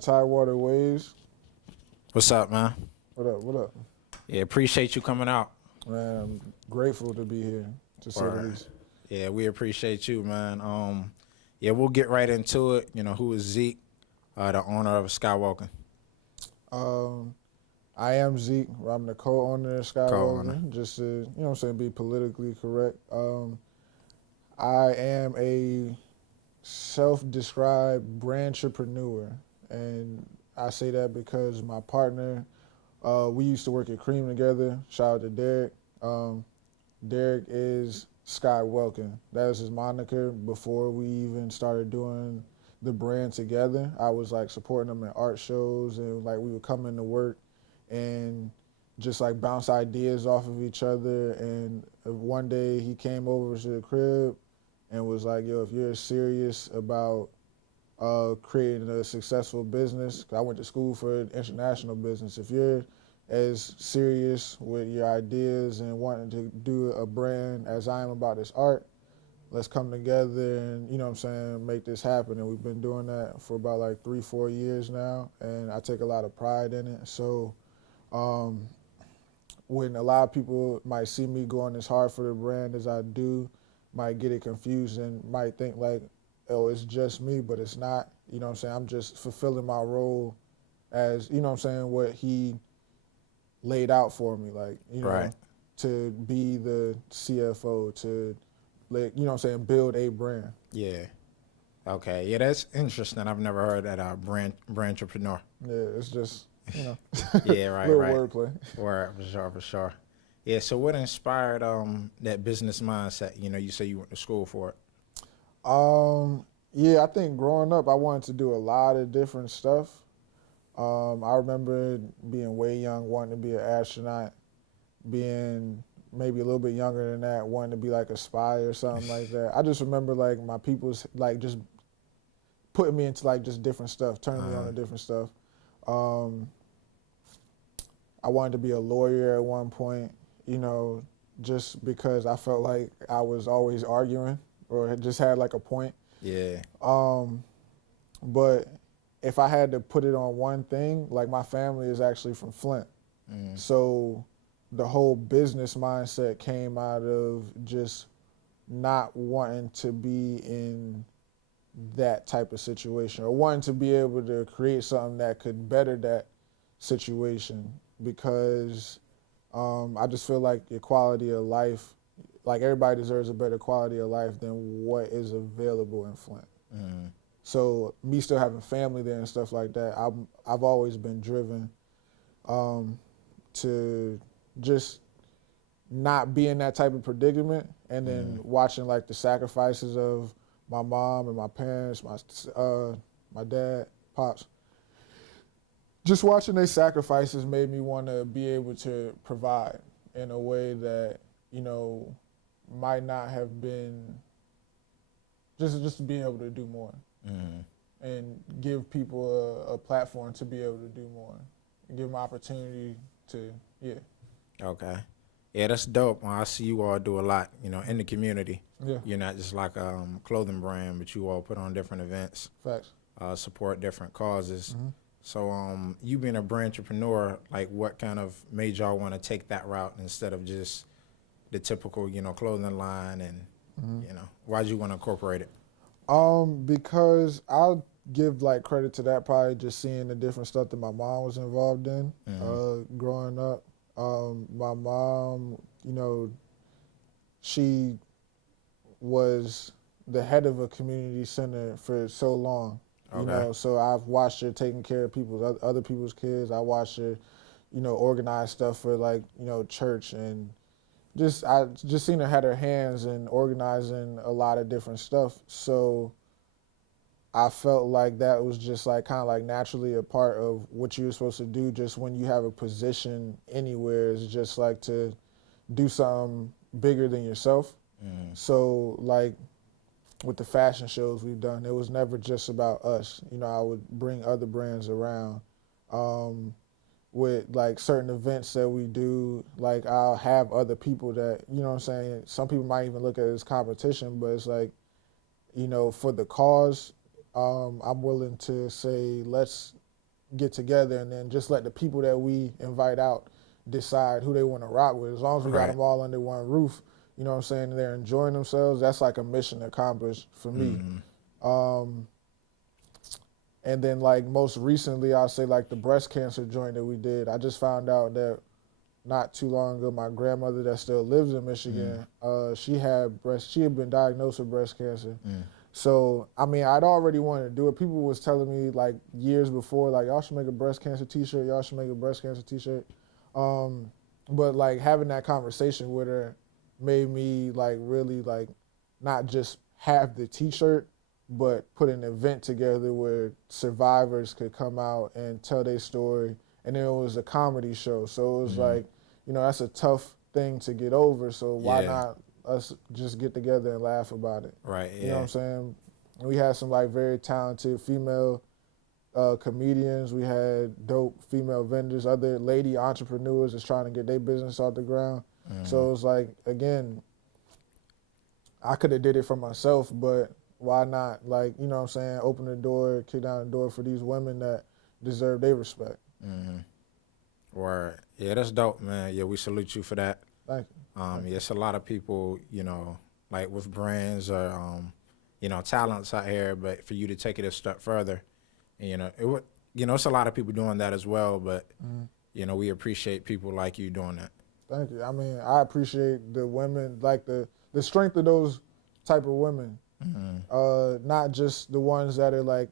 Tidewater Waves. What's up, man? What up? What up? Yeah, appreciate you coming out. Man, I'm grateful to be here, to say the least. Yeah, we appreciate you, man. Yeah, we'll get right into it. You know, who is Zeke, the owner of Sky Welkin? I am Zeke. I'm the co-owner of Sky Co-owner. Welkin, just to, be politically correct. I am a self-described brandtrepreneur, and I say that because my partner, we used to work at Cream together. Shout out to Derek. Derek is Sky Welkin. That was his moniker before we even started doing the brand together. I was like supporting him at art shows, and like we would come into work and just like bounce ideas off of each other. And one day he came over to the crib and was like, yo, if you're serious about creating a successful business, 'cause I went to school for international business, if you're as serious with your ideas and wanting to do a brand as I am about this art, let's come together and, make this happen. And we've been doing that for about like 3-4 years now, and I take a lot of pride in it. So when a lot of people might see me going as hard for the brand as I do, might get it confused and might think like, oh, it's just me, but it's not. I'm just fulfilling my role as, what he laid out for me, like, Right. to be the CFO, to, like, build a brand. Yeah. Okay. Yeah, that's interesting. I've never heard that brandtrepreneur. Yeah, it's just, Yeah, right, little right. wordplay. Word, for sure. Yeah. So, what inspired that business mindset? You say you went to school for it. Yeah, I think growing up, I wanted to do a lot of different stuff. I remember being way young, wanting to be an astronaut, being maybe a little bit younger than that, wanting to be like a spy or something like that. I just remember like my people's like just putting me into like just different stuff, turning me on to different stuff. I wanted to be a lawyer at one point, just because I felt like I was always arguing or just had like a point. Yeah. But if I had to put it on one thing, like my family is actually from Flint. So the whole business mindset came out of just not wanting to be in that type of situation or wanting to be able to create something that could better that situation, because I just feel like your quality of life, like everybody deserves a better quality of life than what is available in Flint. So me still having family there and stuff like that, I've always been driven to just not be in that type of predicament, and then watching like the sacrifices of my mom and my parents, my dad, pops. Just watching their sacrifices made me want to be able to provide in a way that, might not have been, just to be able to do more. And give people a platform to be able to do more, and give them opportunity to, Okay. Yeah, that's dope. I see you all do a lot, in the community. Yeah. You're not just like a clothing brand, but you all put on different events, Facts. support different causes. So you being a brandtrepreneur, like what kind of made y'all want to take that route instead of just the typical, clothing line, and, why'd you want to incorporate it? Because I'll give like credit to that, probably just seeing the different stuff that my mom was involved in growing up. My mom, she was the head of a community center for so long. Okay. So I've watched her taking care of other people's kids. I watched her, organize stuff for like, church, and I just seen her had her hands in organizing a lot of different stuff. So I felt like that was just like kind of like naturally a part of what you were supposed to do. Just when you have a position anywhere, is just like to do something bigger than yourself. So like with the fashion shows we've done, it was never just about us. I would bring other brands around. With like certain events that we do, like I'll have other people that, some people might even look at it as competition, but it's like, for the cause, I'm willing to say, let's get together and then just let the people that we invite out decide who they want to rock with. As long as we got Right. them all under one roof, you know what I'm saying, and they're enjoying themselves, that's like a mission accomplished for me. And then like most recently, I'll say like the breast cancer joint that we did, I just found out that not too long ago, my grandmother that still lives in Michigan, she had been diagnosed with breast cancer. So, I mean, I'd already wanted to do it. People was telling me like years before, like, y'all should make a breast cancer t-shirt, y'all should make a breast cancer t-shirt. But like having that conversation with her made me like really like not just have the t-shirt, but put an event together where survivors could come out and tell their story. And then it was a comedy show. So it was like, you know, that's a tough thing to get over. So why not us just get together and laugh about it? Right, You know what I'm saying? And we had some like very talented female comedians. We had dope female vendors, other lady entrepreneurs that's trying to get their business off the ground. So it was like, again, I could have did it for myself, but why not, like, you know what I'm saying, open the door, kick down the door for these women that deserve their respect. Word. Yeah, that's dope, man. Yeah, we salute you for that. Thank you. Yeah, it's a lot of people, you know, like with brands or, you know, talents out here, but for you to take it a step further, and, you know, it's a lot of people doing that as well, but, you know, we appreciate people like you doing that. Thank you. I mean, I appreciate the women, like the strength of those type of women. Not just the ones that are like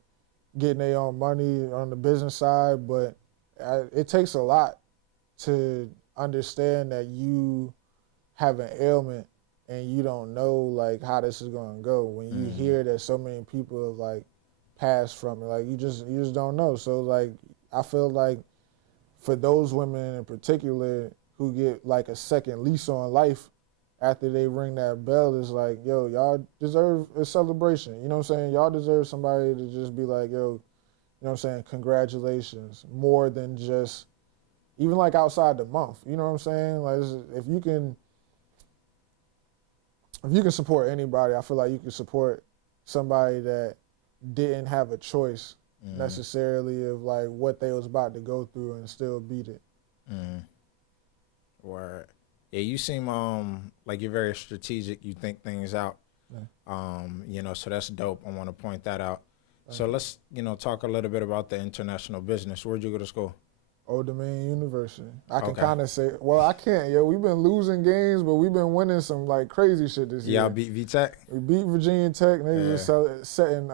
getting their own money on the business side, but it takes a lot to understand that you have an ailment and you don't know like how this is going to go. When you hear that so many people have like passed from it, like you just don't know. So like I feel like for those women in particular who get like a second lease on life after they ring that bell, is like, yo, y'all deserve a celebration. You know what I'm saying? Y'all deserve somebody to just be like, yo, you know what I'm saying, congratulations. More than just, even like outside the month. You know what I'm saying? Like if you can support anybody, I feel like you can support somebody that didn't have a choice necessarily of like what they was about to go through and still beat it. Word. Yeah, you seem like you're very strategic. You think things out. You know, so that's dope. I want to point that out. So let's, you know, talk a little bit about the international business. Where'd you go to school? Old Dominion University. I can kind of say, well, I can't, yo. We've been losing games, but we've been winning some like crazy shit this year. Y'all beat VTech? We beat Virginia Tech, and they just setting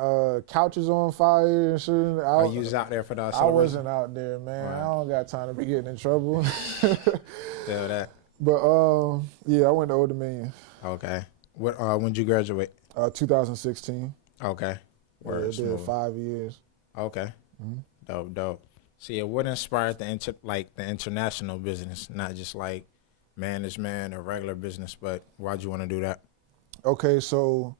couches on fire and shit. You was out there for that celebration? I wasn't out there, man. Right. I don't got time to be getting in trouble. Feel that. But yeah, I went to Old Dominion. Okay. What? When'd you graduate? 2016. Okay. Word. Yeah, I did 5 years. Okay. Dope. So yeah, what inspired the international business, not just like management or regular business, but why'd you want to do that? Okay, so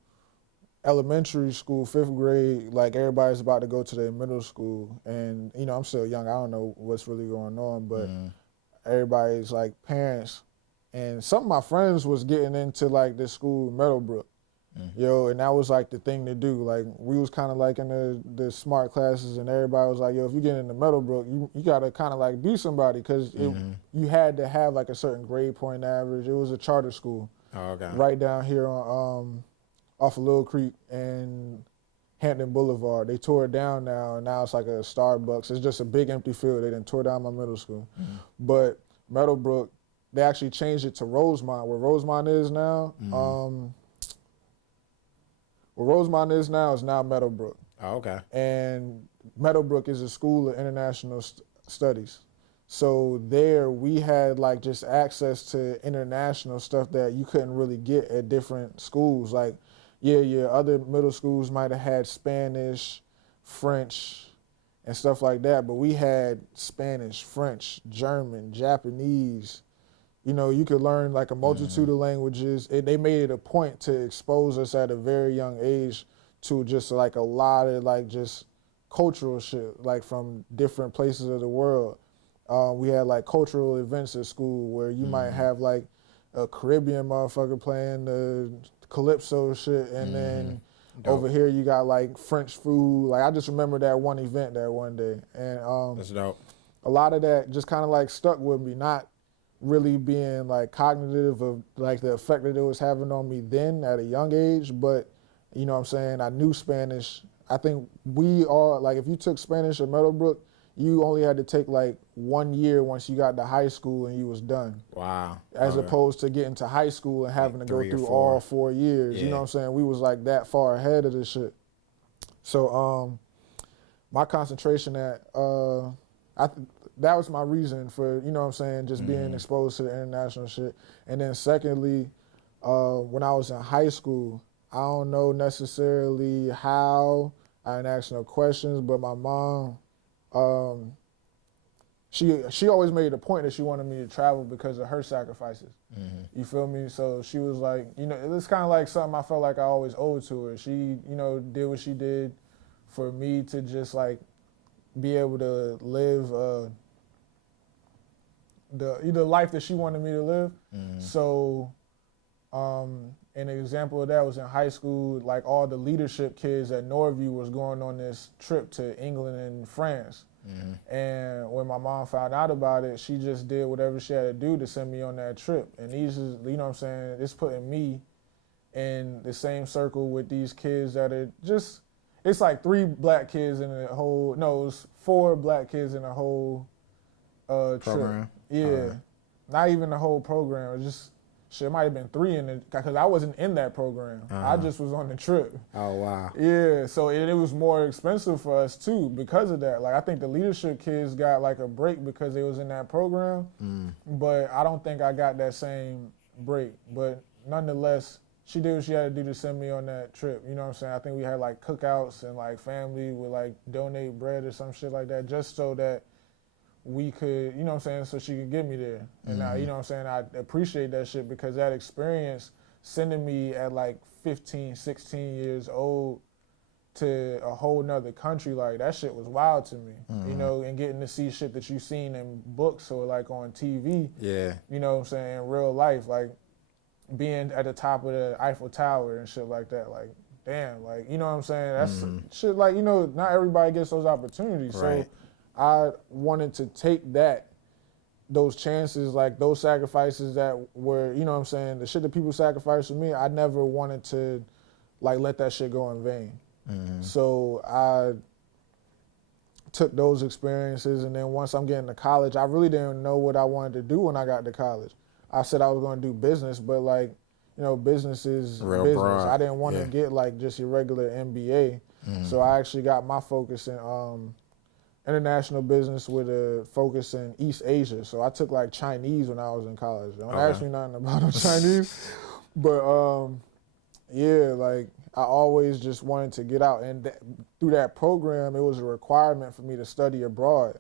elementary school, 5th grade, like everybody's about to go to their middle school, and you know I'm still young. I don't know what's really going on, but everybody's like parents, and some of my friends was getting into like this school, Meadowbrook. Yo, and that was like the thing to do. Like we was kind of like in the smart classes, and everybody was like, yo, if you get into Meadowbrook, you gotta kind of like be somebody, because you had to have like a certain grade point average. It was a charter school. Right down here on off of Little Creek and Hampton Boulevard. They tore it down now, and now it's like a Starbucks. It's just a big empty field. They done tore down my middle school. But Meadowbrook, they actually changed it to Rosemont, where Rosemont is now. Where Rosemont is now Meadowbrook. And Meadowbrook is a school of international studies. So there we had like just access to international stuff that you couldn't really get at different schools. Like, yeah, other middle schools might have had Spanish, French, and stuff like that, but we had Spanish, French, German, Japanese. You know, you could learn like a multitude of languages. They made it a point to expose us at a very young age to just like a lot of like just cultural shit, like from different places of the world. We had like cultural events at school where you might have like a Caribbean motherfucker playing the calypso shit, and then Dope. Over here you got like French food. Like I just remember that one event that one day, and That's dope. a lot of that just kind of like stuck with me. Not really being like cognitive of like the effect that it was having on me then at a young age, but you know what I'm saying, I knew Spanish. I think we all, like if you took Spanish at Meadowbrook, you only had to take like 1 year once you got to high school and you was done. Wow. As opposed to getting to high school and having Like to go 3 or through 4. all 4 years. You know what I'm saying? We was like that far ahead of this shit. So my concentration at that was my reason for, you know what I'm saying, just being exposed to the international shit. And then secondly, when I was in high school, I don't know necessarily how, I didn't ask no questions, but my mom, she always made a point that she wanted me to travel because of her sacrifices. You feel me? So she was like, you know, it's kind of like something I felt like I always owed to her. She, you know, did what she did for me to just like be able to live the life that she wanted me to live. So an example of that was in high school, like all the leadership kids at Norview was going on this trip to England and France. And when my mom found out about it, she just did whatever she had to do to send me on that trip. And these is, you know what I'm saying, it's putting me in the same circle with these kids that are just, it's like 3 black kids in the whole, no, it's 4 black kids in the whole trip. Program? Yeah. Not even the whole program. It just, shit, it might have been 3 in it, because I wasn't in that program. I just was on the trip. Oh, wow. Yeah, so it was more expensive for us too because of that. Like I think the leadership kids got like a break because they was in that program, but I don't think I got that same break. But nonetheless, she did what she had to do to send me on that trip. You know what I'm saying? I think we had like cookouts and like family would like donate bread or some shit like that just so that we could, you know what I'm saying, so she could get me there. And I, you know what I'm saying, I appreciate that shit because that experience sending me at like 15, 16 years old to a whole nother country, like that shit was wild to me, you know, and getting to see shit that you've seen in books or like on TV, you know what I'm saying, in real life, like being at the top of the Eiffel Tower and shit like that, like damn, like, you know what I'm saying, that's shit like, you know, not everybody gets those opportunities. Right. So I wanted to take those chances, like those sacrifices that were, you know what I'm saying, the shit that people sacrificed for me, I never wanted to like let that shit go in vain. So I took those experiences, and then once I'm getting to college, I really didn't know what I wanted to do when I got to college. I said I was going to do business, but like, you know, business is Real business. broad. I didn't want to get like just your regular MBA. So I actually got my focus in international business with a focus in East Asia. So I took like Chinese when I was in college. Don't ask me nothing about no Chinese, but yeah, like I always just wanted to get out, and through that program, it was a requirement for me to study abroad.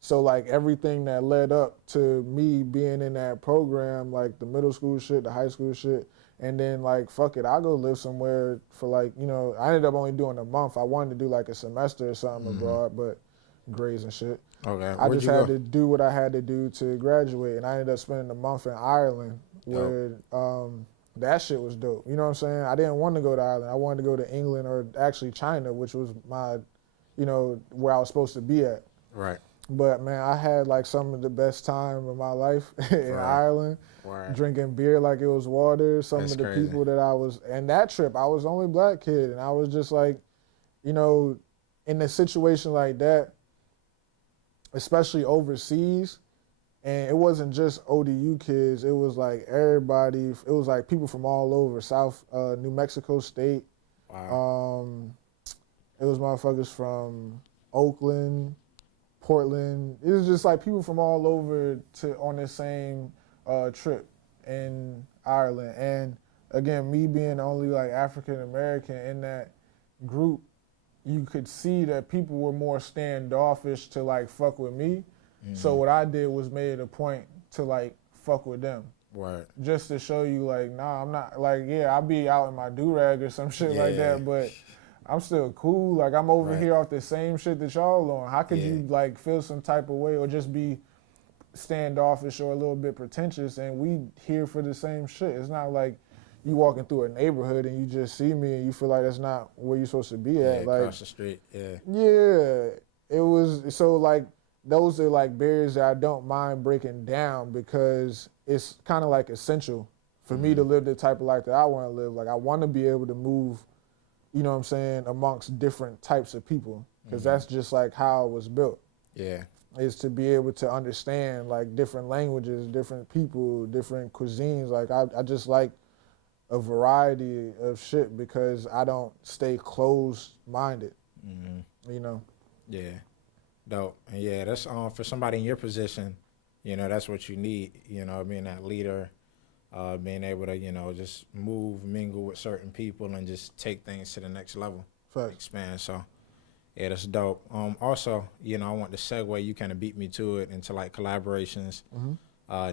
So like everything that led up to me being in that program, like the middle school shit, the high school shit, and then like, fuck it, I'll go live somewhere for like, you know, I ended up only doing a month. I wanted to do like a semester or something abroad, but grades and shit. Okay. I just had to do what I had to do to graduate, and I ended up spending a month in Ireland where that shit was dope. You know what I'm saying? I didn't want to go to Ireland. I wanted to go to England or actually China, which was my, you know, where I was supposed to be at. Right. But man, I had like some of the best time of my life in Ireland, drinking beer like it was water. Some of the people that I was, and that trip, I was the only black kid, and I was just like, you know, in a situation like that, especially overseas, and it wasn't just ODU kids, it was like everybody, it was like people from all over, New Mexico State. Wow. It was motherfuckers from Oakland, Portland. It was just like people from all over on the same trip in Ireland. And again, me being only like African American in that group, you could see that people were more standoffish to like fuck with me. So what I did was made it a point to like fuck with them. Right. Just to show you like, nah, I'm not like, yeah, I'll be out in my do-rag or some shit like that, but I'm still cool. Like I'm over here off the same shit that y'all on. How could you like feel some type of way or just be standoffish or a little bit pretentious, and we here for the same shit? It's not like you walking through a neighborhood and you just see me and you feel like that's not where you're supposed to be at. Like, across the street. Yeah. Yeah, it was so like those are like barriers that I don't mind breaking down because it's kind of like essential for me to live the type of life that I want to live. Like I want to be able to move, you know what I'm saying, amongst different types of people because that's just like how it was built. Yeah. Is to be able to understand like different languages, different people, different cuisines. Like I just like a variety of shit because I don't stay closed-minded, you know? Yeah. Dope. And yeah, that's for somebody in your position, you know, that's what you need, you know, being that leader, being able to, you know, just move, mingle with certain people and just take things to the next level. Facts. Expand. So yeah, that's dope. Also, you know, I want to segue, you kind of beat me to it, into like collaborations,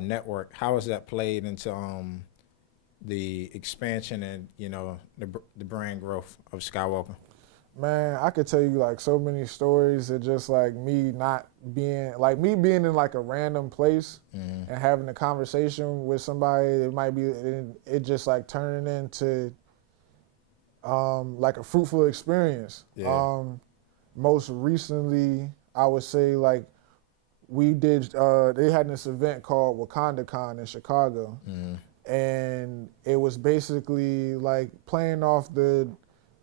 network. How has that played into the expansion and, you know, the brand growth of Sky Welkin? Man, I could tell you like so many stories of just like me being in like a random place and having a conversation with somebody. It might be it just like turning into like a fruitful experience. Yeah. Most recently, I would say like we did. They had this event called WakandaCon in Chicago, and it was basically like playing off the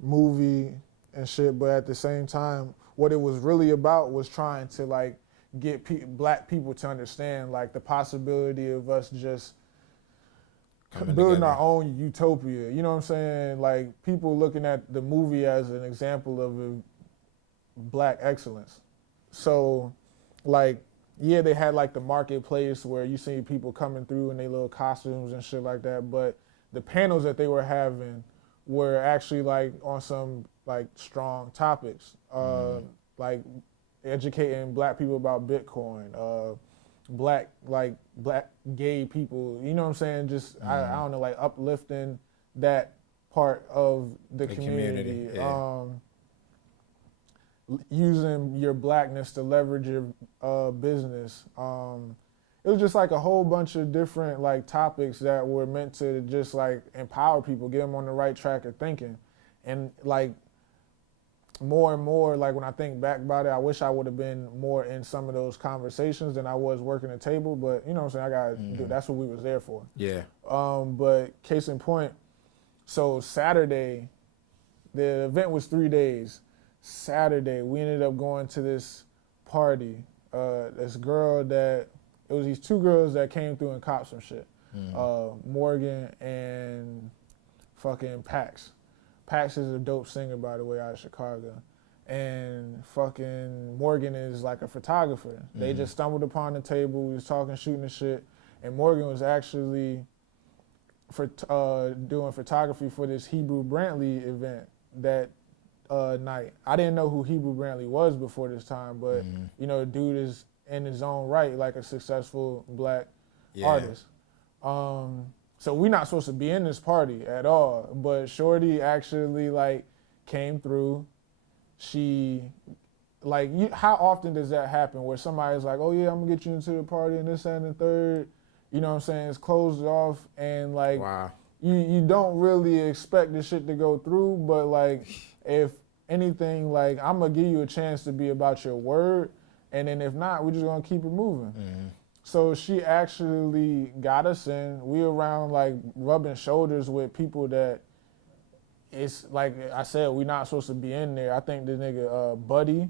movie and shit, but at the same time, what it was really about was trying to like get black people to understand like the possibility of us just building our own utopia. You know what I'm saying? Like people looking at the movie as an example of a black excellence. So like, yeah, they had like the marketplace where you see people coming through in their little costumes and shit like that, but the panels that they were having were actually like on some like strong topics, like educating black people about Bitcoin, black gay people, you know what I'm saying? Just, I don't know, like uplifting that part of the community. Yeah. Using your blackness to leverage your business. It was just like a whole bunch of different like topics that were meant to just like empower people, get them on the right track of thinking. And like more and more, like when I think back about it, I wish I would have been more in some of those conversations than I was working the table, but you know what I'm saying, I gotta do, that's what we was there for. Yeah. But case in point, so Saturday, the event was 3 days. Saturday, we ended up going to this party. This girl it was these two girls that came through and copped some shit. Morgan and fucking Pax. Pax is a dope singer, by the way, out of Chicago. And fucking Morgan is like a photographer. They just stumbled upon the table, we was talking, shooting the shit. And Morgan was actually doing photography for this Hebrew Brantley event that night. I didn't know who Hebrew Brantley was before this time, but you know, the dude is in his own right like a successful black artist. So we're not supposed to be in this party at all, but Shorty actually like came through. She like, how often does that happen where somebody's like, oh yeah, I'm gonna get you into the party and this and the third, you know what I'm saying, it's closed off and like you don't really expect this shit to go through, but like if anything, like I'm gonna give you a chance to be about your word, and then if not, we're just gonna keep it moving. So she actually got us in. We around like rubbing shoulders with people that it's like I said, we're not supposed to be in there. I think the nigga Buddy,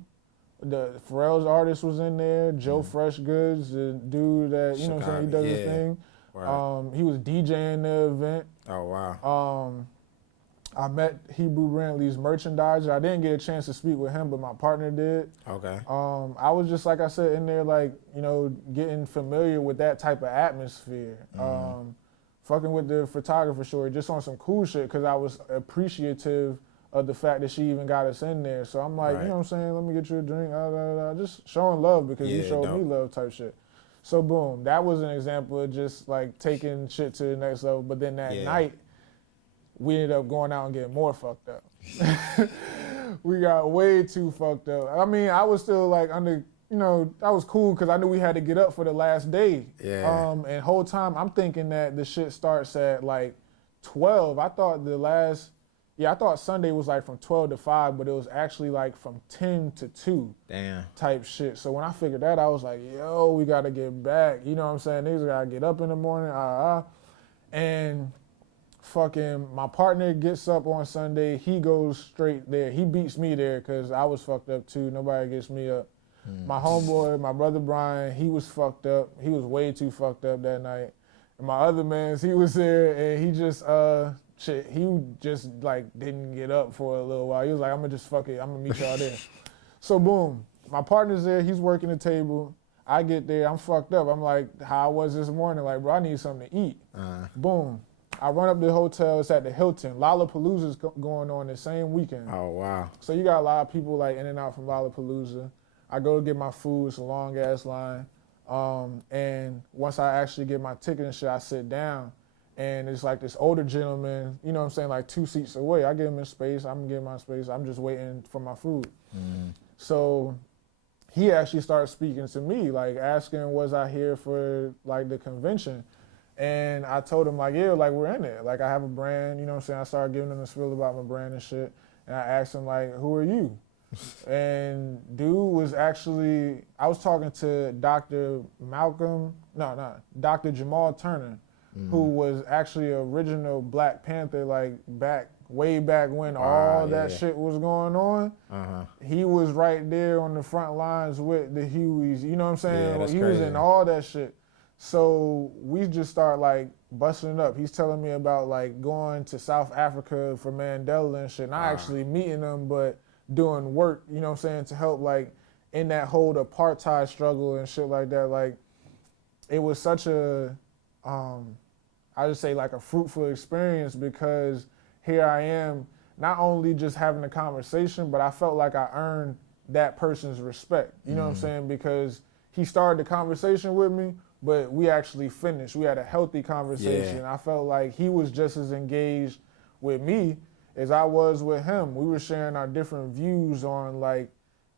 the Pharrell's artist, was in there. Joe Fresh Goods, the dude that, you know what I'm saying, he does his thing. Right. He was DJing the event. Oh wow. I met Hebrew Brantley's merchandiser. I didn't get a chance to speak with him, but my partner did. Okay. I was just, like I said, in there, like, you know, getting familiar with that type of atmosphere. Fucking with the photographer, sure, just on some cool shit, because I was appreciative of the fact that she even got us in there. So I'm like, you know what I'm saying, let me get you a drink, just showing love because you showed me love type shit. So boom, that was an example of just like taking shit to the next level. But then that night, we ended up going out and getting more fucked up. We got way too fucked up. I mean, I was still like under, you know, that was cool because I knew we had to get up for the last day. And whole time I'm thinking that the shit starts at like 12. I thought I thought Sunday was like from 12 to 5, but it was actually like from 10 to 2. Damn. Type shit. So when I figured that, I was like, yo, we got to get back. You know what I'm saying? Niggas got to get up in the morning. And fucking my partner gets up on Sunday. He goes straight there. He beats me there because I was fucked up too. Nobody gets me up. My homeboy, my brother Brian, he was fucked up. He was way too fucked up that night. And my other mans, he was there and he just like didn't get up for a little while. He was like, I'm gonna just fuck it. I'm gonna meet y'all there. So boom, my partner's there. He's working the table. I get there. I'm fucked up. I'm like, how I was this morning? Like, bro, I need something to eat. Boom. I run up to the hotel. It's at the Hilton. Lollapalooza's going on the same weekend. Oh, wow. So you got a lot of people like in and out from Lollapalooza. I go to get my food. It's a long ass line. And once I actually get my ticket and shit, I sit down. And it's like this older gentleman, you know what I'm saying, like 2 seats away. I give him his space. I'm getting my space. I'm just waiting for my food. So he actually started speaking to me, like asking, was I here for like the convention? And I told him like, yeah, like we're in it. Like I have a brand, you know what I'm saying? I started giving him the spiel about my brand and shit. And I asked him like, who are you? And dude was actually, I was talking to Dr. Jamal Turner, who was actually original Black Panther, like way back when all that shit was going on. He was right there on the front lines with the Hueys, you know what I'm saying? Yeah, he crazy. was in all that shit. So we just start like busting it up. He's telling me about like going to South Africa for Mandela and shit. Not actually meeting him, but doing work, you know what I'm saying, to help like in that whole apartheid struggle and shit like that. Like it was such a, I just say like a fruitful experience because here I am, not only just having a conversation, but I felt like I earned that person's respect. You know what I'm saying? Because he started the conversation with me, but we actually finished. We had a healthy conversation. Yeah. I felt like he was just as engaged with me as I was with him. We were sharing our different views on like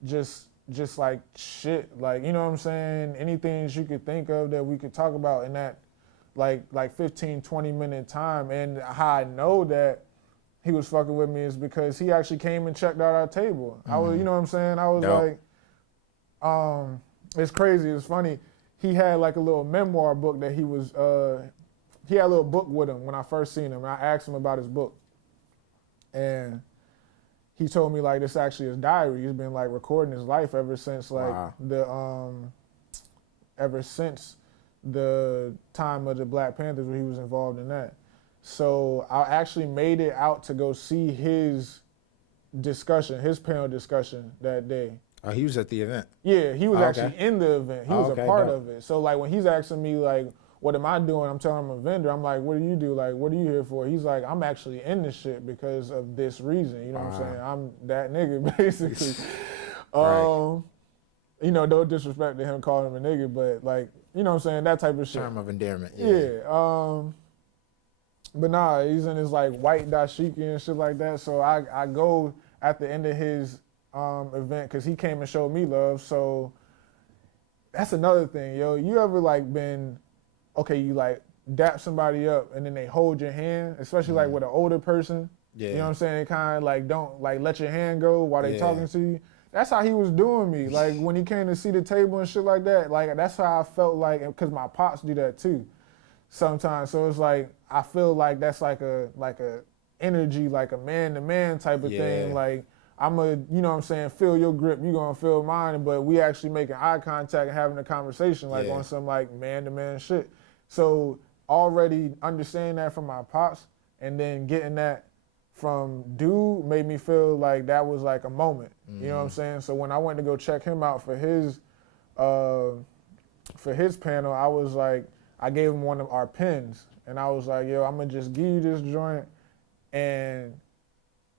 just like shit. Like, you know what I'm saying? Anything you could think of that we could talk about in that like 15, 20 minute time. And how I know that he was fucking with me is because he actually came and checked out our table. I was, you know what I'm saying? I was like, it's crazy, it's funny. He had like a little memoir book that he had a little book with him when I first seen him. And I asked him about his book. And he told me like this actually his diary. He's been like recording his life ever since like ever since the time of the Black Panthers where he was involved in that. So I actually made it out to go see his panel discussion that day. Oh, he was at the event. Yeah, he was actually in the event. He was a part of it. So like when he's asking me like, what am I doing? I'm telling him I'm a vendor. I'm like, what do you do? Like, what are you here for? He's like, I'm actually in this shit because of this reason. You know what I'm saying? I'm that nigga basically. Right. You know, no disrespect to him calling him a nigga, but like, you know what I'm saying? That type of shit. Term of endearment. Yeah. But nah, he's in his like white dashiki and shit like that. So I go at the end of his event because he came and showed me love. So that's another thing, yo. You ever like been, okay, you like dap somebody up and then they hold your hand, especially like with an older person. Yeah. You know what I'm saying? They kind of like don't like let your hand go while they talking to you. That's how he was doing me. Like when he came to see the table and shit like that, like that's how I felt like, because my pops do that too sometimes. So it's like, I feel like that's like a energy, like a man-to-man type of thing. Like I'm a, you know what I'm saying, feel your grip, you gonna feel mine, but we actually making eye contact and having a conversation like on some like man-to-man shit. So already understanding that from my pops and then getting that from dude made me feel like that was like a moment. You know what I'm saying? So when I went to go check him out for his panel, I was like, I gave him one of our pens and I was like, yo, I'm gonna just give you this joint and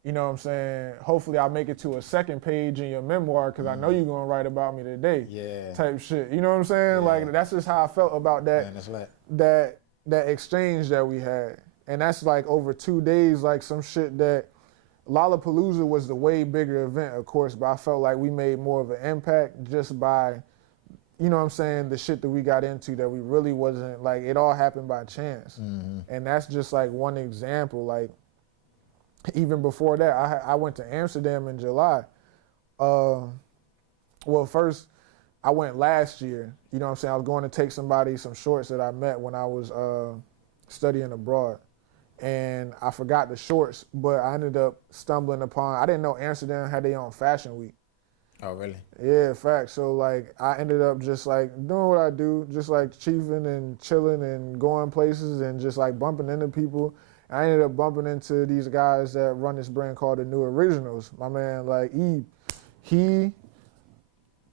you know what I'm saying, hopefully I'll make it to a second page in your memoir because I know you're gonna write about me today. Yeah. Type shit. You know what I'm saying? Like that's just how I felt about that. Man, that exchange that we had. And that's like over 2 days, like some shit that Lollapalooza was the way bigger event, of course, but I felt like we made more of an impact just by you know what I'm saying, the shit that we got into that we really wasn't, like, it all happened by chance. And that's just like one example. Like, even before that, I went to Amsterdam in July. Well, first, I went last year. You know what I'm saying? I was going to take somebody some shorts that I met when I was studying abroad. And I forgot the shorts, but I ended up stumbling upon, I didn't know Amsterdam had their own fashion week. Oh, really? Yeah, fact. So, like, I ended up just, like, doing what I do, just, like, chiefing and chilling and going places and just, like, bumping into people. I ended up bumping into these guys that run this brand called the New Originals. My man, like, he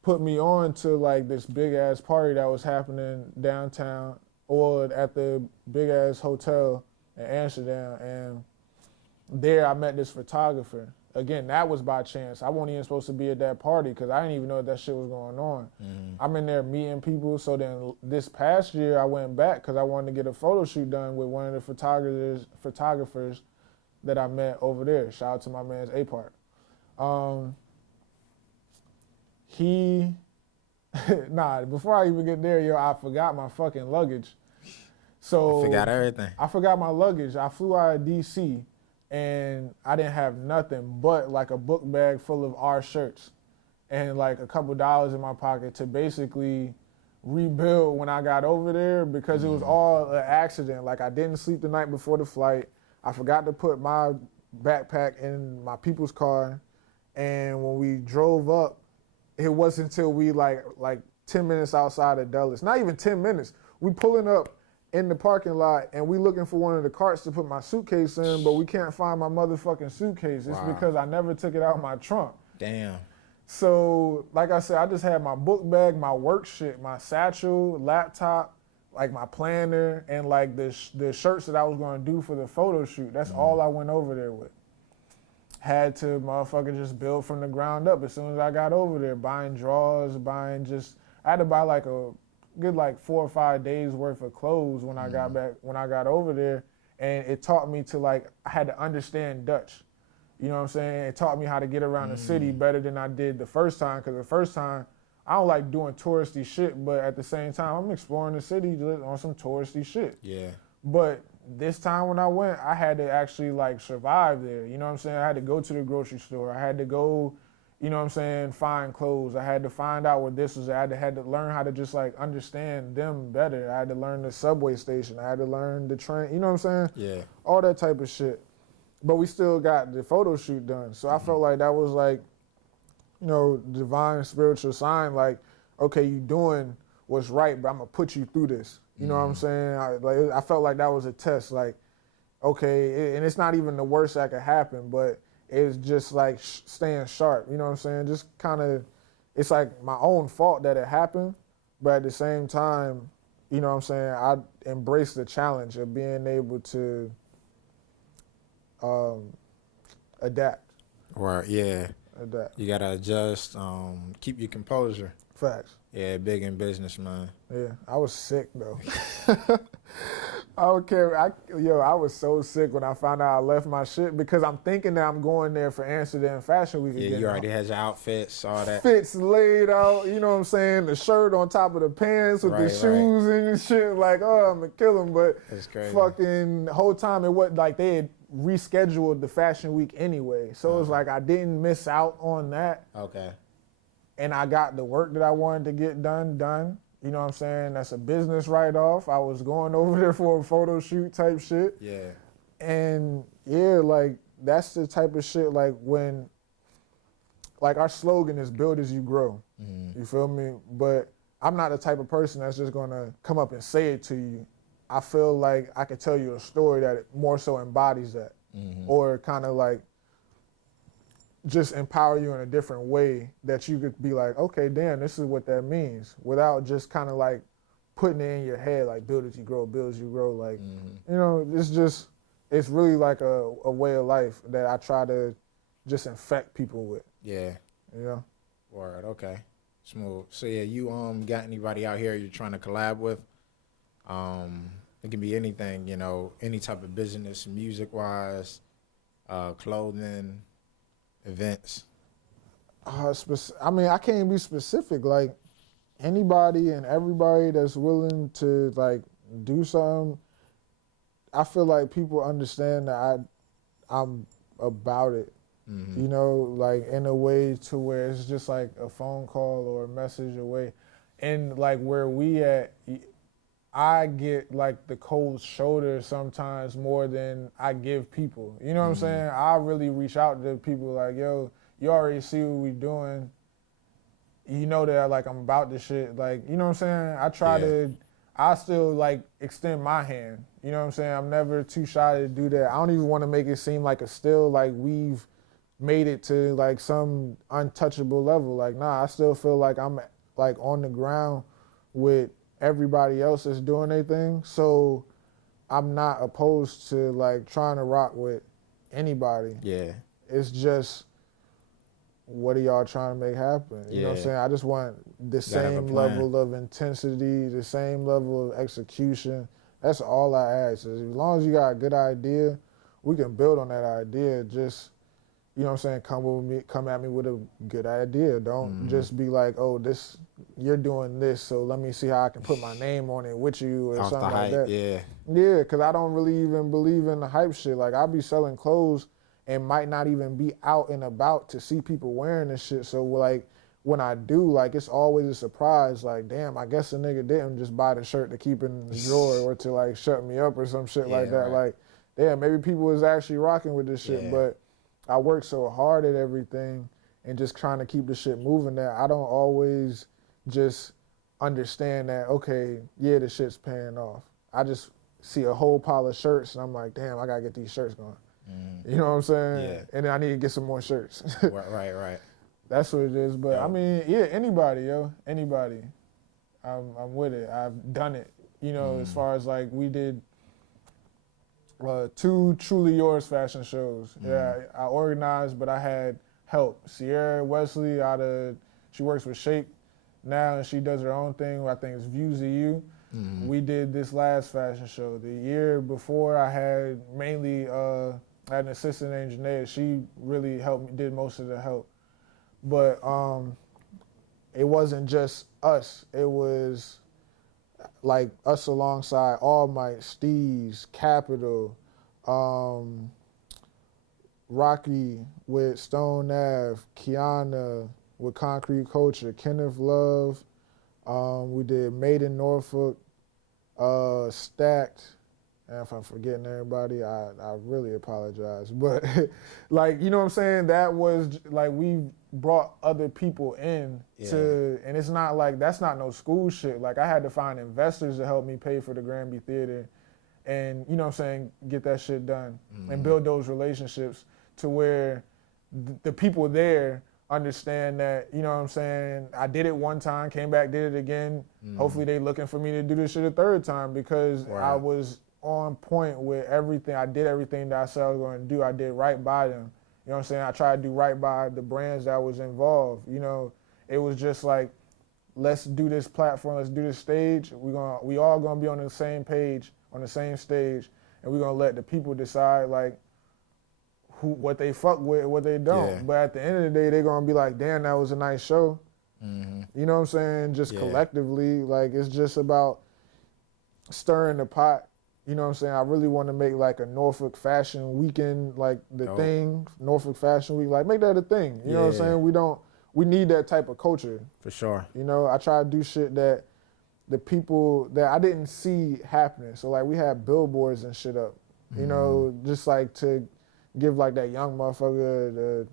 put me on to, like, this big-ass party that was happening downtown or at the big-ass hotel in Amsterdam. And there I met this photographer. Again, that was by chance. I wasn't even supposed to be at that party because I didn't even know that shit was going on. I'm in there meeting people. So then this past year I went back because I wanted to get a photo shoot done with one of the photographers that I met over there. Shout out to my man's A-Part. Before I even get there, yo, I forgot my fucking luggage. So I forgot everything. I forgot my luggage. I flew out of DC and I didn't have nothing but like a book bag full of our shirts and like a couple dollars in my pocket to basically rebuild when I got over there because it was all an accident. Like, I didn't sleep the night before the flight. I forgot to put my backpack in my people's car. And when we drove up, it wasn't until we like 10 minutes outside of Dulles. Not even 10 minutes. We pulling up in the parking lot and we looking for one of the carts to put my suitcase in, but we can't find my motherfucking suitcase. It's because I never took it out of my trunk. Damn. So, like I said, I just had my book bag, my work shit, my satchel, laptop, like my planner, and like the shirts that I was gonna do for the photo shoot. That's all I went over there with. Had to motherfucker just build from the ground up as soon as I got over there, buying drawers, I had to buy like a good like 4 or 5 days worth of clothes when I got back, when I got over there. And it taught me to like, I had to understand Dutch. You know what I'm saying? It taught me how to get around the city better than I did the first time. Cause the first time, I don't like doing touristy shit, but at the same time, I'm exploring the city on some touristy shit. Yeah. But this time when I went, I had to actually like survive there. You know what I'm saying? I had to go to the grocery store. I had to go, you know what I'm saying, find clothes. I had to find out where this was. I had to learn how to just like understand them better. I had to learn the subway station. I had to learn the train. You know what I'm saying? Yeah. All that type of shit. But we still got the photo shoot done. So I felt like that was like, you know, divine spiritual sign. Like, okay, you doing what's right, but I'm gonna put you through this. You know what I'm saying? I felt like that was a test. Like, okay, and it's not even the worst that could happen, but it's just like staying sharp. You know what I'm saying? Just kind of, it's like my own fault that it happened, but at the same time, you know what I'm saying? I embrace the challenge of being able to adapt. Right, yeah. Adapt. You gotta adjust, keep your composure. Facts. Yeah, big in business, man. Yeah, I was sick though. I don't care. I was so sick when I found out I left my shit because I'm thinking that I'm going there for Amsterdam Fashion Week again. Yeah, you already had your outfits, all that. Fits laid out, you know what I'm saying? The shirt on top of the pants with the shoes and shit. Like, oh, I'm gonna kill them. But that's crazy. Fucking the whole time it wasn't like they had rescheduled the Fashion Week anyway. So it was like I didn't miss out on that. Okay. And I got the work that I wanted to get done. You know what I'm saying? That's a business write-off. I was going over there for a photo shoot type shit. Yeah. And yeah, like that's the type of shit like when, like our slogan is build as you grow. You feel me? But I'm not the type of person that's just gonna come up and say it to you. I feel like I could tell you a story that more so embodies that. Or kind of like just empower you in a different way that you could be like, okay, damn, this is what that means, without just kind of like putting it in your head, like build as you grow, like, you know, it's really like a way of life that I try to just infect people with. Yeah. You know? Word, okay. Smooth. So yeah, you got anybody out here you're trying to collab with? It can be anything, you know, any type of business, music-wise, clothing, events. I mean, I can't be specific. Like, anybody and everybody that's willing to like do something, I feel like people understand that I'm about it. Mm-hmm. You know, like in a way to where it's just like a phone call or a message away. And like where we at, I get like the cold shoulder sometimes more than I give people. You know what I'm saying? I really reach out to people like, yo, you already see what we doing. You know that like I'm about this shit. Like, you know what I'm saying? I still like extend my hand. You know what I'm saying? I'm never too shy to do that. I don't even want to make it seem like it's still like we've made it to like some untouchable level. Like, nah, I still feel like I'm like on the ground with everybody else that's doing their thing. So I'm not opposed to like trying to rock with anybody. Yeah. It's just, what are y'all trying to make happen? You know what I'm saying? I just want the same level of intensity, the same level of execution. That's all I ask. As long as you got a good idea, we can build on that idea. Just, you know what I'm saying, come at me with a good idea. Don't just be like, oh, this, you're doing this, so let me see how I can put my name on it with you or something like that. Yeah. Yeah, because I don't really even believe in the hype shit. Like, I'll be selling clothes and might not even be out and about to see people wearing this shit. So like when I do, like it's always a surprise. Like, damn, I guess a nigga didn't just buy the shirt to keep in the drawer or to like shut me up or some shit like that. Right. Like, damn, maybe people was actually rocking with this shit. But I work so hard at everything and just trying to keep the shit moving that I don't always just understand that, okay, yeah, the shit's paying off. I just see a whole pile of shirts and I'm like, damn, I gotta get these shirts going. You know what I'm saying? Yeah. And then I need to get some more shirts. Right. That's what it is. But I mean, yeah, anybody. I'm with it. I've done it. You know, as far as like we did 2 Truly Yours fashion shows. Yeah, I organized, but I had help. Sierra Wesley she works with Shape now, and she does her own thing. I think it's Views of You. We did this last fashion show. The year before, I had mainly I had an assistant named Janae. She really helped me, did most of the help. But it wasn't just us. It was like us alongside All Might, Steve's, Capital, Rocky with Stone Ave, Kiana with Concrete Culture, Kenneth Love. We did Made in Norfolk, Stacked. And if I'm forgetting everybody, I really apologize. But like, you know what I'm saying? That was like, we brought other people in to, and it's not like, that's not no school shit. Like I had to find investors to help me pay for the Granby Theater and, you know what I'm saying, get that shit done and build those relationships to where the people there understand that, you know what I'm saying, I did it one time, came back, did it again. Hopefully they looking for me to do this shit a third time because I was on point with everything. I did everything that I said I was going to do. I did right by them. You know what I'm saying? I tried to do right by the brands that was involved. You know, it was just like, let's do this platform, let's do this stage. We all gonna be on the same page, on the same stage, and we're gonna let the people decide like what they fuck with and what they don't. Yeah. But at the end of the day, they're gonna be like, damn, that was a nice show. You know what I'm saying? Just collectively, like it's just about stirring the pot. You know what I'm saying? I really want to make like a Norfolk Fashion Weekend, like the thing, Norfolk Fashion Week, like make that a thing. You know what I'm saying? We need that type of culture. For sure. You know, I try to do shit that the people that I didn't see happening. So like we had billboards and shit up, you know, just like to give like that young motherfucker the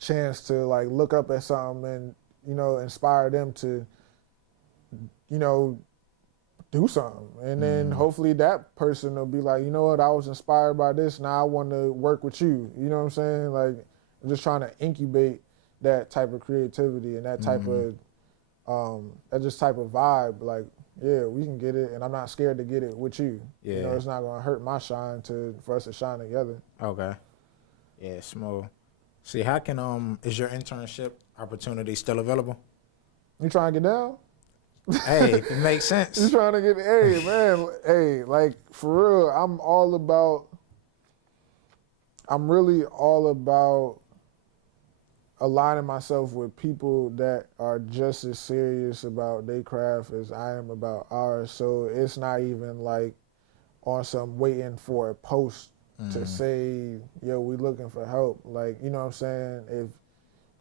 chance to like look up at something and, you know, inspire them to, you know, do something. And then hopefully that person will be like, you know what, I was inspired by this, now I want to work with you. You know what I'm saying? Like I'm just trying to incubate that type of creativity and that type of type of vibe. Like, yeah, we can get it and I'm not scared to get it with you. You know, it's not gonna hurt my shine for us to shine together. Okay. Yeah, smooth. See, how can is your internship opportunity still available? You trying to get down? Hey, it makes sense. You trying to get, hey man, hey, like for real, I'm really all about aligning myself with people that are just as serious about their craft as I am about ours. So it's not even like on some waiting for a post to say, yo, we looking for help. Like, you know what I'm saying? If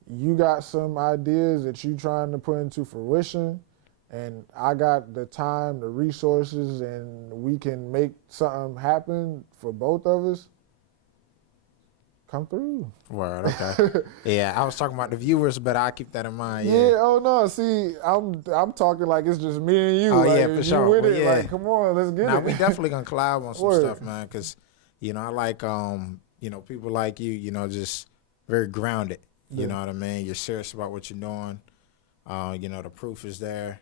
you got some ideas that you trying to put into fruition and I got the time, the resources, and we can make something happen for both of us, come through. Word, okay. Yeah, I was talking about the viewers, but I'll keep that in mind. Yeah, Yeah. oh no, see, I'm talking like it's just me and you. Oh, like, yeah, for you sure. with Well, it, yeah. like, come on, let's get Now, it. we definitely going to collab on some Word. stuff, man, because, you know, I like, you know, people like you know, just very grounded. You Yeah. know what I mean? You're serious about what you're doing. You know, the proof is there.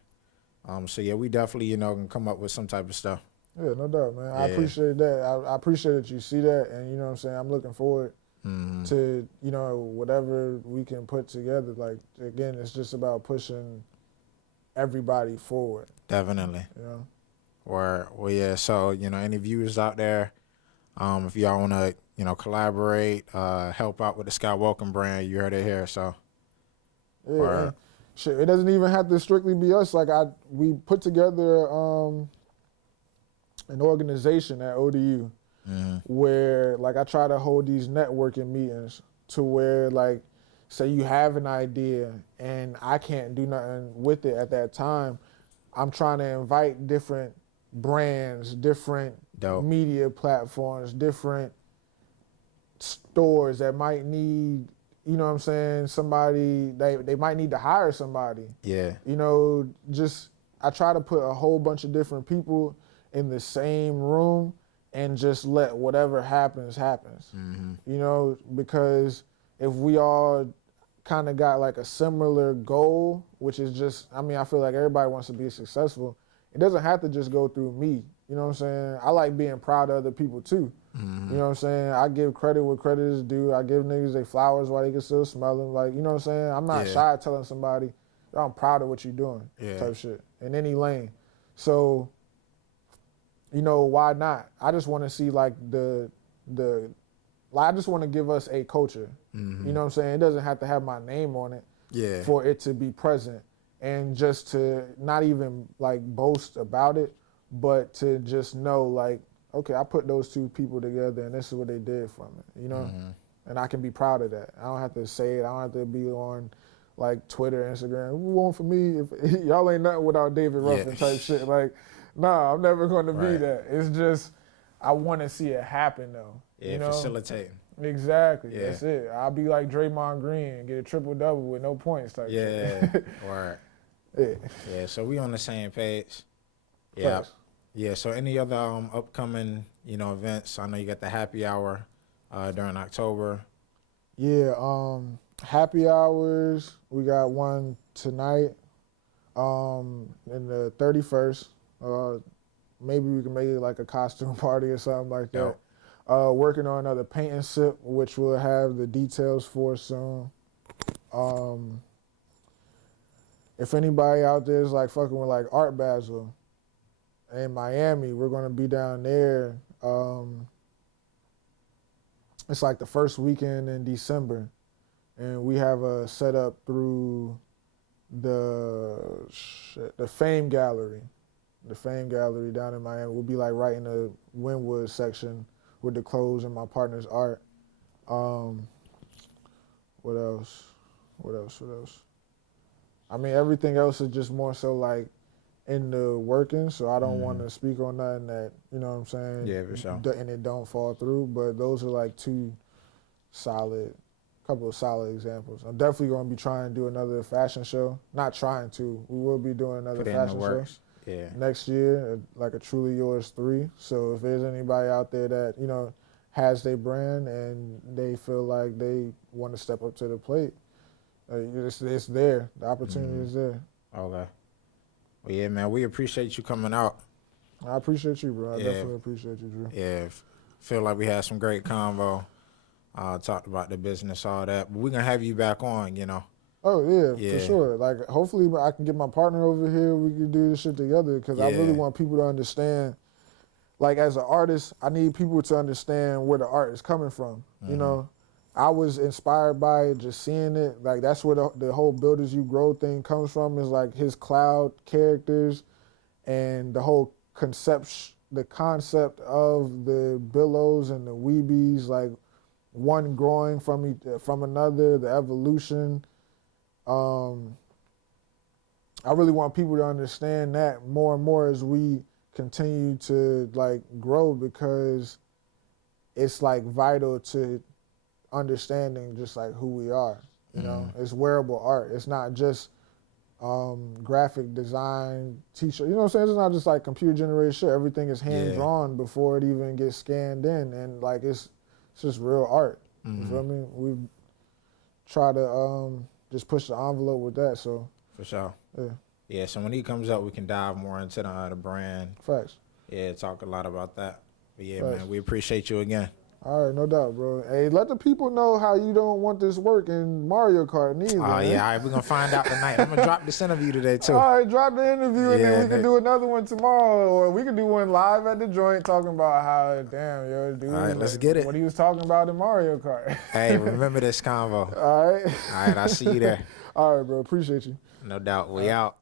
So, yeah, we definitely, you know, can come up with some type of stuff. Yeah, no doubt, man. I Yeah. appreciate that. I appreciate that you see that, and you know what I'm saying? I'm looking forward to, you know, whatever we can put together. Like, again, it's just about pushing everybody forward, Definitely. you know? Well, yeah, so, you know, any viewers out there, if y'all want to, you know, collaborate, help out with the Sky Welkin brand, you heard it here, so. Yeah, and shit, it doesn't even have to strictly be us. Like, we put together an organization at ODU where, like, I try to hold these networking meetings to where, like, say you have an idea and I can't do nothing with it at that time, I'm trying to invite different brands, different Dope. media platforms, different stores that might need, you know what I'm saying, somebody, they might need to hire somebody. Yeah. You know, just, I try to put a whole bunch of different people in the same room and just let whatever happens, happens. You know, because if we all kind of got like a similar goal, which is just, I mean, I feel like everybody wants to be successful. It doesn't have to just go through me. You know what I'm saying? I like being proud of other people too. You know what I'm saying? I give credit where credit is due. I give niggas their flowers while they can still smell them. Like, you know what I'm saying? I'm not shy telling somebody, I'm proud of what you're doing, type shit, in any lane. So, you know, why not? I just want to see like I just want to give us a culture. You know what I'm saying? It doesn't have to have my name on it for it to be present. And just to not even like boast about it, but to just know like, okay, I put those two people together and this is what they did from it, you know? And I can be proud of that. I don't have to say it. I don't have to be on like Twitter, Instagram. Who want for me? If y'all ain't nothing without David Ruffin type shit. Like, nah, I'm never going to be that. It's just, I want to see it happen though. Yeah, you know? facilitating. Exactly. That's it. I'll be like Draymond Green and get a triple-double with no points type shit. Word. Yeah. Yeah, so we on the same page. Yeah. Thanks. Yeah, so any other upcoming, you know, events? I know you got the happy hour during October. Yeah, happy hours. We got one tonight, in the 31st. Maybe we can make it like a costume party or something like that. Working on another paint and sip, which we'll have the details for soon. If anybody out there is like fucking with like Art Basel in Miami, we're gonna be down there. It's like the first weekend in December, and we have a setup through the Fame Gallery. The Fame Gallery down in Miami. We'll be like right in the Wynwood section with the clothes and my partner's art. What else? I mean, everything else is just more so like in the working, so I don't want to speak on nothing that, you know what I'm saying? Yeah, for sure. And it don't fall through, but those are like couple of solid examples. I'm definitely going to be trying to do another fashion show. Not trying to. We will be doing another fashion show. Yeah. Next year, like a Truly Yours 3. So if there's anybody out there that, you know, has their brand and they feel like they want to step up to the plate, it's there. The opportunity is there. Okay. Well, yeah, man, we appreciate you coming out. I appreciate you, bro. I definitely appreciate you, Drew. Yeah, feel like we had some great convo. Talked about the business, all that. But we're going to have you back on, you know. Oh, yeah, for sure. Like, hopefully I can get my partner over here. We can do this shit together because I really want people to understand. Like, as an artist, I need people to understand where the art is coming from, you know. I was inspired by it, just seeing it. Like that's where the whole build as you grow thing comes from. Is like his cloud characters and the whole the concept of the billows and the weebies, like one growing from another, the evolution. I really want people to understand that more and more as we continue to like grow, because it's like vital to understanding just like who we are. You know, it's wearable art. It's not just graphic design, t-shirt. You know what I'm saying? It's not just like computer generated shit. Everything is hand drawn before it even gets scanned in, and like it's just real art. You feel me? We try to just push the envelope with that. So for sure. Yeah. Yeah. So when he comes up, we can dive more into the brand. Facts. Yeah, talk a lot about that. But yeah, Facts. man, we appreciate you again. All right, no doubt, bro. Hey, let the people know how you don't want this work in Mario Kart neither. Oh, yeah, all right, we're going to find out tonight. I'm going to drop this interview today, too. All right, drop the interview, and then we can do another one tomorrow, or we can do one live at the joint talking about how, damn, yo, dude. All right, let's get it. What he was talking about in Mario Kart. Hey, remember this convo. All right. All right, I'll see you there. All right, bro. Appreciate you. No doubt. We out.